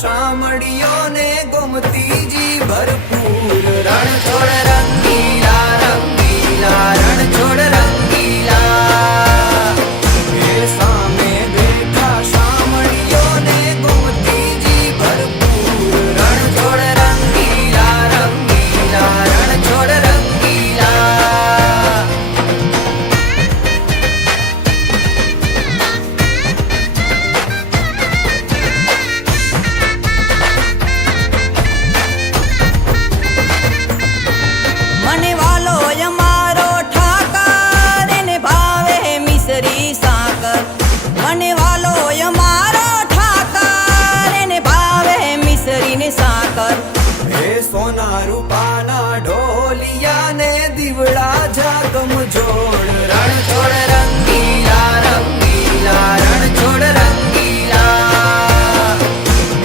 શામળિયો ને ગોમતીજી ભરપૂર રણ છોડ રંગીલા રંગીલા રણ છોડ રંગીલા એ સામે બેઠા શામળિયો ને ગોમતીજી ભરપૂર રણ છોડ રંગીલા રંગીલા રણ છોડ રંગીલા મને વાલો અમારો ઠાકર એને ભાવે મિસરી સાકર મને વાલો અમારો ઠાકર એને ભાવે મિસરી ને સાકર હે સોના રૂપાના ઢોલિયા ને દીવડા જાગમ જોડ રણ છોડ રંગીલા રંગીલા રણ છોડ રંગીલા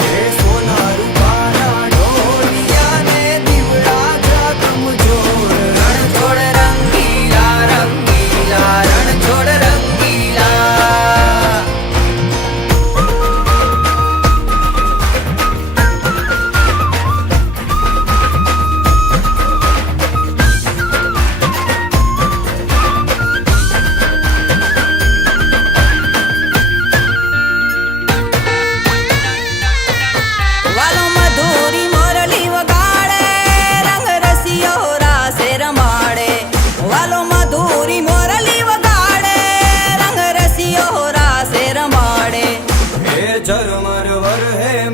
હે સોના રૂપાના ઢોલિયા ને દીવડા જાગમ જોડ રણ છોડ રંગીલા રંગીલા રણ છોડ રંગીલા વાલો મધુરી મોરલી વગાડે રંગ રસિયો રાસે રમાડે વાલો મધુરી મોરલી વગાડે રંગ રસિયો રાસે રમાડે હે ઝરમર વર હે